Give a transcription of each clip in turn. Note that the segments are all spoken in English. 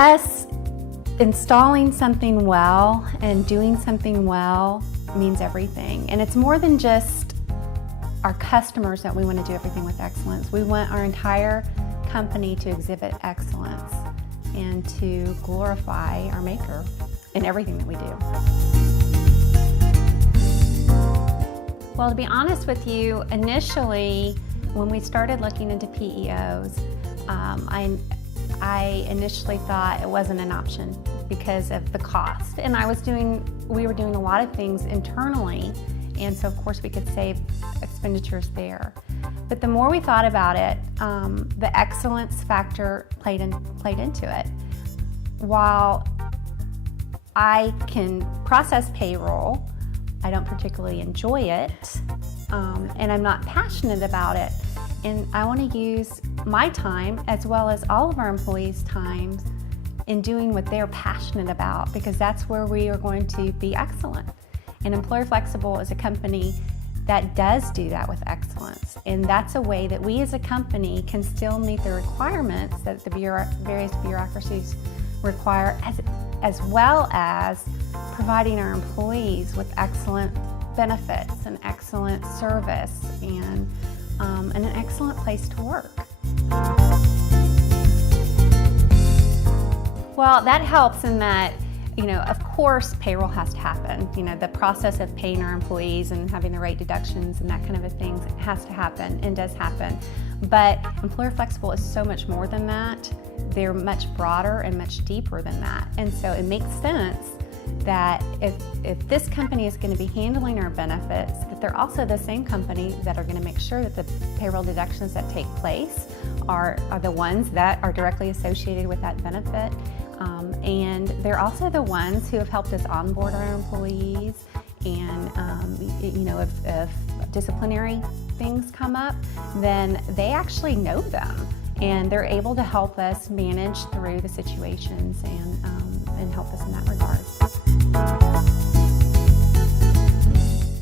us, installing something well and doing something well means everything. And it's more than just our customers that we want to do everything with excellence. We want our entire company to exhibit excellence and to glorify our Maker in everything that we do. Well, to be honest with you, initially, when we started looking into PEOs, I initially thought it wasn't an option because of the cost. And we were doing a lot of things internally, and so of course we could save expenditures there. But the more we thought about it, the excellence factor played into it. While I can process payroll, I don't particularly enjoy it, and I'm not passionate about it. And I want to use my time, as well as all of our employees' time, in doing what they're passionate about, because that's where we are going to be excellent. And Employer Flexible is a company that does do that with excellence. And that's a way that we as a company can still meet the requirements that the various bureaucracies require, as well as providing our employees with excellent benefits and excellent service and an excellent place to work. Well, that helps in that, of course, payroll has to happen. The process of paying our employees and having the right deductions and that kind of a thing has to happen and does happen. But Employer Flexible is so much more than that. They're much broader and much deeper than that. And so it makes sense that if this company is going to be handling our benefits, that they're also the same company that are going to make sure that the payroll deductions that take place are the ones that are directly associated with that benefit. And they're also the ones who have helped us onboard our employees. And if disciplinary things come up, then they actually know them, and they're able to help us manage through the situations and help us in that regard.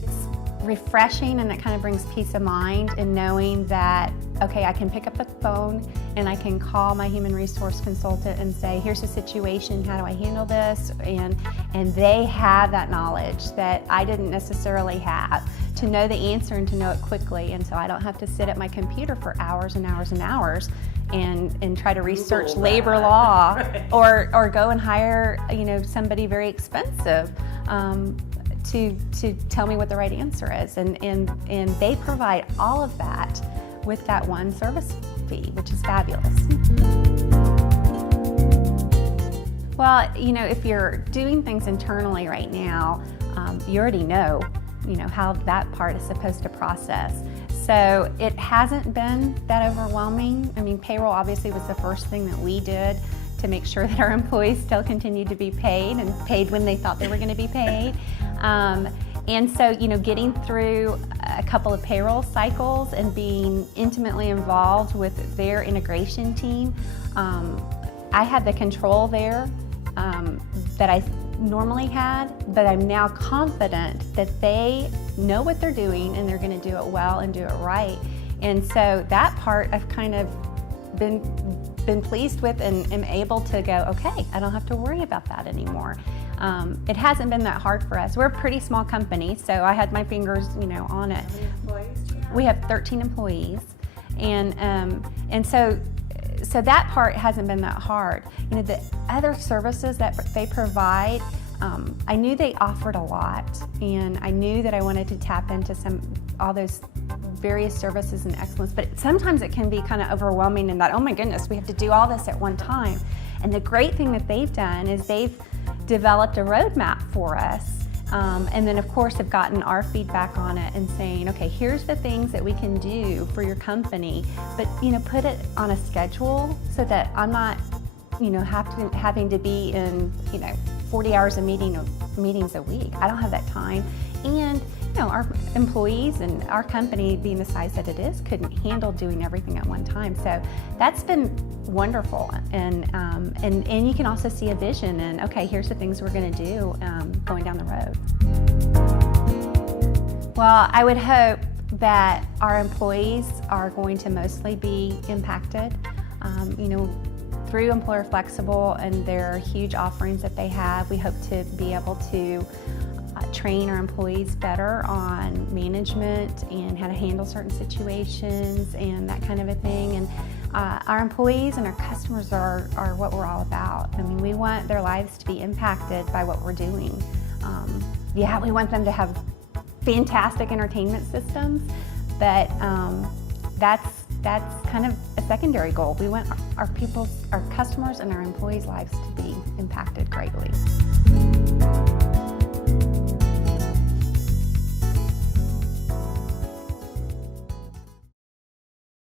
It's refreshing, and it kind of brings peace of mind in knowing that, okay, I can pick up the phone and I can call my human resource consultant and say, here's the situation, how do I handle this? And they have that knowledge that I didn't necessarily have, to know the answer and to know it quickly. And so I don't have to sit at my computer for hours and hours and hours and try to research labor law or go and hire somebody very expensive to tell me what the right answer is. And they provide all of that with that one service fee, which is fabulous. Well, if you're doing things internally right now, you already know how that part is supposed to process. So it hasn't been that overwhelming. I mean, payroll obviously was the first thing that we did to make sure that our employees still continued to be paid and paid when they thought they were going to be paid. And so, getting through a couple of payroll cycles and being intimately involved with their integration team, I had the control there that I normally had, but I'm now confident that they know what they're doing and they're going to do it well and do it right. And so that part I've kind of been pleased with and am able to go, okay, I don't have to worry about that anymore. It hasn't been that hard for us. We're a pretty small company, so I had my fingers, on it. How many employees do you have? We have 13 employees, and so that part hasn't been that hard. The other services that they provide, I knew they offered a lot, and I knew that I wanted to tap into all those various services and excellence, but sometimes it can be kind of overwhelming in that, oh my goodness, we have to do all this at one time. And the great thing that they've done is they've developed a roadmap for us, and then of course have gotten our feedback on it and saying, okay, here's the things that we can do for your company, but put it on a schedule so that I'm not having to be in 40 hours of meetings a week. I don't have that time. And our employees and our company, being the size that it is, couldn't handle doing everything at one time. So that's been wonderful. And you can also see a vision and, okay, here's the things we're going to do going down the road. Well, I would hope that our employees are going to mostly be impacted. through Employer Flexible and their huge offerings that they have, we hope to be able to train our employees better on management and how to handle certain situations and that kind of a thing. And our employees and our customers are what we're all about. I mean, we want their lives to be impacted by what we're doing. Yeah, we want them to have fantastic entertainment systems, but that's kind of a secondary goal. We want our customers and our employees' lives to be impacted greatly.